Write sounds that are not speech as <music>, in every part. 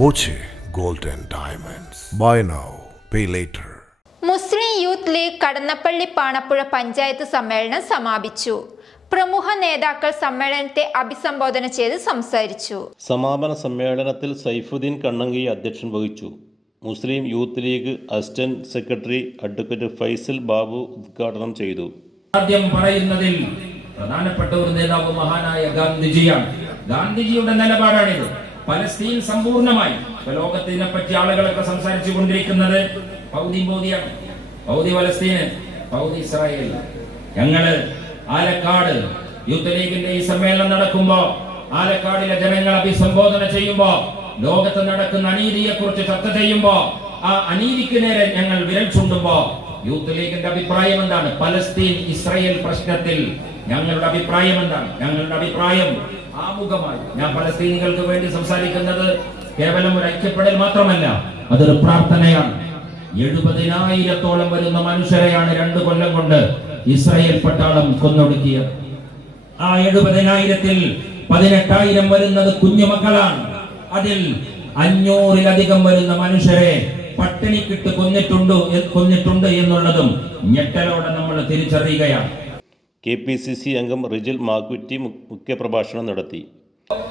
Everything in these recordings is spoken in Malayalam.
Boche gold and Diamonds. Buy now, pay later. Muslim Youth League Kadannappalli Panappuzha panchayat സമ്മേളനം സമാപിച്ചു. പ്രമുഖ നേതാക്കൾ സമ്മേളനത്തെ അഭിസംബോധന ചെയ്ത് സംസാരിച്ചു. സമാപന സമ്മേളനത്തിൽ സൈഫുദ്ദീൻ കണ്ണങ്കി അധ്യക്ഷൻ വഹിച്ചു. Muslim Youth League assistant secretary advocate Faisal Babu ഉദ്ഘാടനം ചെയ്തു. ആദ്യം പറയുന്നതിൽ പ്രധാനപ്പെട്ട ഒരു നേതാവ് മഹാനായ ഗാന്ധിജിയാണ്. ഗാന്ധിജിയുടെ നിലപാടാണിത്. പലസ്തീൻ സമ്പൂർണമായി ഇപ്പൊ ലോകത്തിനെ പറ്റി ആളുകളൊക്കെ സംസാരിച്ചു കൊണ്ടിരിക്കുന്നത് പൗതി ബോധിയാണ്. പൗതി പലസ്തീന് പൗതി ഇസ്രായേൽ. ഞങ്ങൾ ആലക്കാട് യൂത്ത് ലീഗിന്റെ ഈ സമ്മേളനം നടക്കുമ്പോ ആലക്കാടിലെ ജനങ്ങൾ അഭിസംബോധന ചെയ്യുമ്പോ ലോകത്ത് നടക്കുന്ന അനീതിയെ കുറിച്ച് ചർച്ച ചെയ്യുമ്പോ ആ അനീതിക്ക് നേരെ ഞങ്ങൾ വിരൽ ചൂണ്ടുമ്പോ യൂത്ത് ലീഗിന്റെ അഭിപ്രായം എന്താണ്? പലസ്തീൻ ഇസ്രായേൽ പ്രശ്നത്തിൽ ഞങ്ങളുടെ അഭിപ്രായം എന്താണ്? ഞങ്ങളുടെ അഭിപ്രായം ആമുഖമായി. ഞാൻ പലസ്തീനികൾക്ക് വേണ്ടി സംസാരിക്കുന്നത് കേവലം ഒരു ഐക്യപ്പെടൽ മാത്രമല്ല അതൊരു പ്രാർത്ഥനയാണ്. എഴുപതിനായിരത്തോളം വരുന്ന മനുഷ്യരെയാണ് രണ്ട് കൊല്ലം കൊണ്ട് ഇസ്രായേൽ പട്ടാളം കൊന്നൊടുക്കിയത്. ആ എഴുപതിനായിരത്തിൽ പതിനെട്ടായിരം വരുന്നത് കുഞ്ഞുമക്കളാണ് അതിൽ അഞ്ഞൂറിലധികം വരുന്ന മനുഷ്യരെ പട്ടിണിക്കിട്ട് കൊന്നിട്ടുണ്ടോ കൊന്നിട്ടുണ്ട് എന്നുള്ളതും ഞെട്ടലോടെ നമ്മൾ തിരിച്ചറിയുകയാണ്. കെ പി സി സി അംഗം റിജിൽ മാക്കുറ്റി മുഖ്യപ്രഭാഷണം നടത്തി.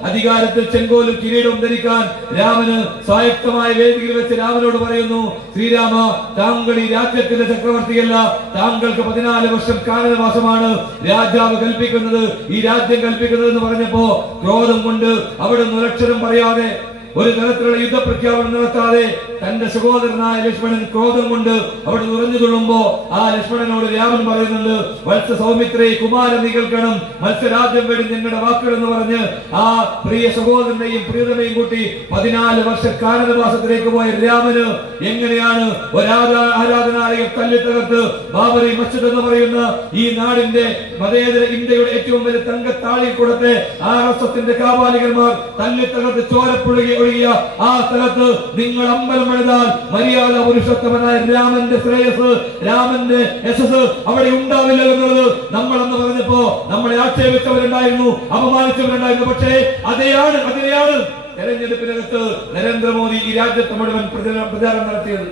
അധികാരത്തിൽ ചെങ്കോലും കിരീടവും ധരിക്കാൻ രാമന് സ്വായക്തമായ വേദിയിൽ വെച്ച് രാമനോട് പറയുന്നു ശ്രീരാമ താങ്കൾ ഈ രാജ്യത്തിന്റെ ചക്രവർത്തിയല്ല. താങ്കൾക്ക് പതിനാല് വർഷം കാലതമാസമാണ് രാജാവ് കൽപ്പിക്കുന്നത്. ഈ രാജ്യം കൽപ്പിക്കുന്നത് എന്ന് പറഞ്ഞപ്പോ ക്രോധം കൊണ്ട് അവിടെ ഒരക്ഷരം പറയാതെ ഒരു തരത്തിലുള്ള യുദ്ധപ്രഖ്യാപനം നടത്താതെ തന്റെ സഹോദരനായ ലക്ഷ്മണൻ ക്രോധം കൊണ്ട് അവിടെ ഉറഞ്ഞു തുള്ളുമ്പോ ആ ലക്ഷ്മണനോട് രാമൻ പറയുന്നുണ്ട് വത്സ സൗമിത്രേ കുമാരൻ നീ കേൾക്കണം മത്സ്യരാജ്യം വേണ്ടി നിങ്ങളുടെ വാക്കുകൾ എന്ന് പറഞ്ഞ് ആ പ്രിയ സഹോദരനെയും പ്രിയതനെയും കൂട്ടി പതിനാല് വർഷ കാനനവാസത്തിലേക്ക് പോയ രാമന് എങ്ങനെയാണ് ഒരാരാ ആരാധനാലയം തല്ലി തകർത്ത് ബാബറി മസ്ജിദ് എന്ന് പറയുന്ന ഈ നാടിന്റെ മതേതര ഇന്ത്യയുടെ ഏറ്റവും വലിയ തങ്കത്താളിക്കൂടത്തെ ആർ എസ് കാപാലികന്മാർ തല്ലി തകർത്ത് ചോരപ്പുഴകി ഒഴുകിയ ആ സ്ഥലത്ത് നിങ്ങൾ അമ്പലം എഴുതാൻ മര്യാദ പുരുഷോത്തമനായ രാമന്റെ ശ്രേയസ് രാമന്റെ യശസ് അവിടെ ഉണ്ടാവില്ല എന്നുള്ളത് നമ്മൾ എന്ന് പറഞ്ഞപ്പോ നമ്മളെ ആക്ഷേപിച്ചവരുണ്ടായിരുന്നു അപമാനിച്ചവരുണ്ടായിരുന്നു. പക്ഷേ അതെയാണ് അതിനെയാണ് തെരഞ്ഞെടുപ്പിനകത്ത് നരേന്ദ്രമോദി ഈ രാജ്യത്ത് മുഴുവൻ പ്രചാരണം നടത്തിയത്.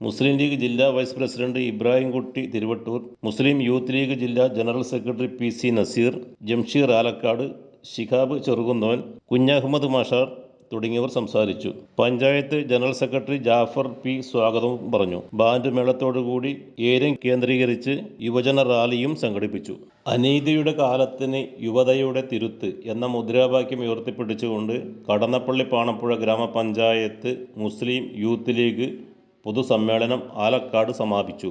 മുസ്ലിം ലീഗ് ജില്ലാ വൈസ് പ്രസിഡന്റ് ഇബ്രാഹിം കുട്ടി തിരുവട്ടൂർ മുസ്ലിം യൂത്ത് ലീഗ് ജില്ലാ general secretary P C Naseer Jamsheer Alakkad Shihab ചെറുകുന്നവൻ Kunhahammad മാഷാർ തുടങ്ങിയവർ സംസാരിച്ചു. Panchayat general secretary Jafar P സ്വാഗതവും പറഞ്ഞു. ബാൻഡ് മേളത്തോടുകൂടി ഏരം കേന്ദ്രീകരിച്ച് യുവജന റാലിയും സംഘടിപ്പിച്ചു. അനീതിയുടെ കാലത്തിന് യുവതയുടെ തിരുത്ത് എന്ന മുദ്രാവാക്യം ഉയർത്തിപ്പിടിച്ചുകൊണ്ട് കടന്നപ്പള്ളി പാണപ്പുഴ ഗ്രാമപഞ്ചായത്ത് മുസ്ലിം യൂത്ത് ലീഗ് പൊതുസമ്മേളനം ആലക്കാട് സമാപിച്ചു.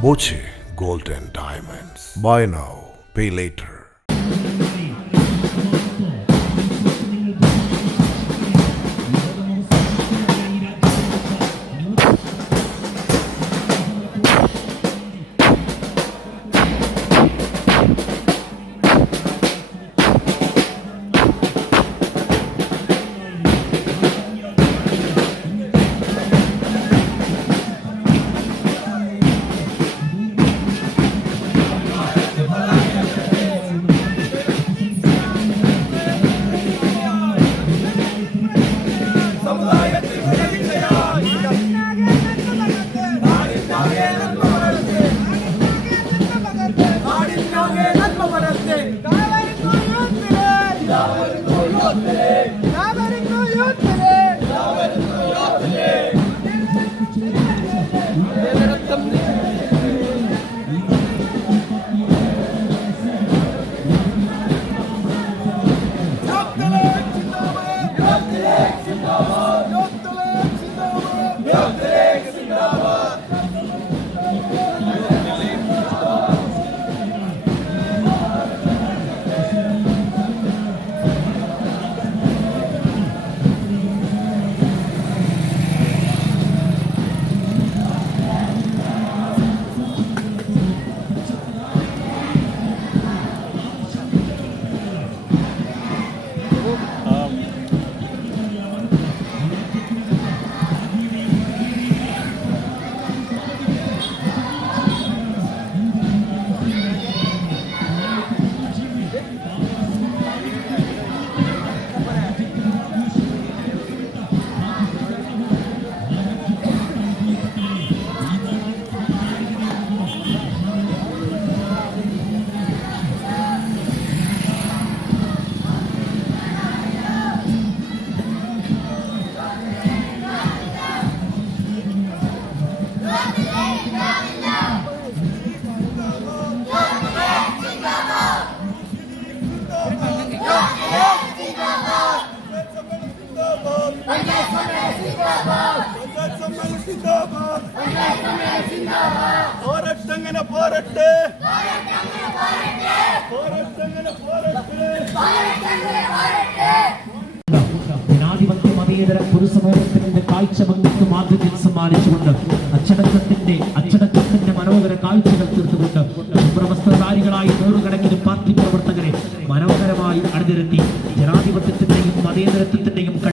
Boche Gold and Diamonds. Buy now, pay later. Yeah. <laughs> പോരട്ടങ്ങനെ പോരട്ടെ. പോരട്ടങ്ങനെ പോരട്ടെ. ജനാധിപത്യ മതേതര പൊതുസമൂഹത്തിന്റെ കാഴ്ച ഭംഗിക്ക് മാതൃകയിൽ സമ്മാനിച്ചുകൊണ്ട് അച്ചടക്കത്തിന്റെ അച്ചടക്കത്തിന്റെ മനോഹര കാഴ്ചകൾ തീർത്തുകൊണ്ട് ശുഭ്രവസ്ത്രധാരികളായി നൂറുകണക്കിന് പാർട്ടി പ്രവർത്തകരെ മനോഹരമായി അണിനിരത്തി ജനാധിപത്യത്തിന്റെയും മതേതരത്വത്തിന്റെയും